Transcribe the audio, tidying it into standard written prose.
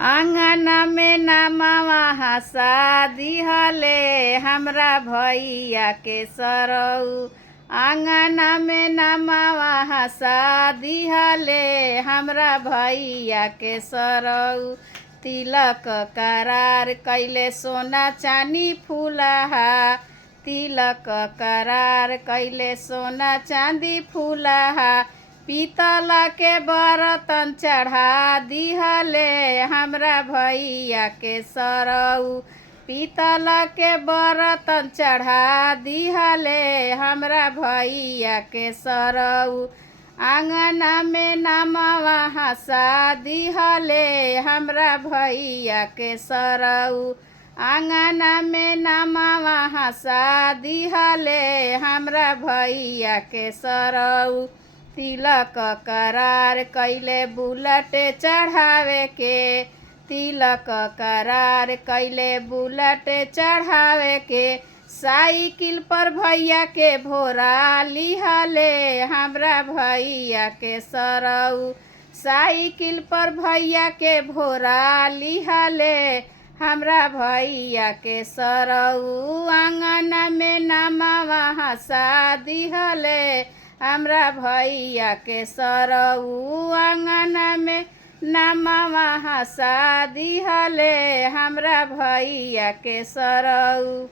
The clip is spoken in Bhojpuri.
आंगना में नमवा हंसा दिहले हमरा भैया के सरऊ। आंगना में नमवा हंसा दिहले हमरा भैया के सरऊ। तिलक करार कैले सोना चानी फूलहा। तिलक करार कैले सोना चांदी फूलहा। पीतल के बर्तन चढ़ा दिहले हमरा भैया के सरऊ। पीतल के बर्तन चढ़ा दिहले हमरा भैया के सरऊ। आंगना में नमवा हंसा दिहले हमरा भैया के सरऊ। आंगना में नमवा हंसा दिहले हमरा भैया के सरऊ। तिलक करार कैले बुलेट चढ़ावे के। तिलक करार कैले बुलेट चढ़ावे के। साइकिल पर भैया के भोरा लिहले हमरा भैया के सरऊ। साइकिल पर भैया के भोरा लिहले हमरा भैया के सरऊ। आंगना में नमवा हंसा दिहले हमरा भैया के सरऊ। आंगना में नमवा हंसा दिहले हमरा भैया के सरऊ।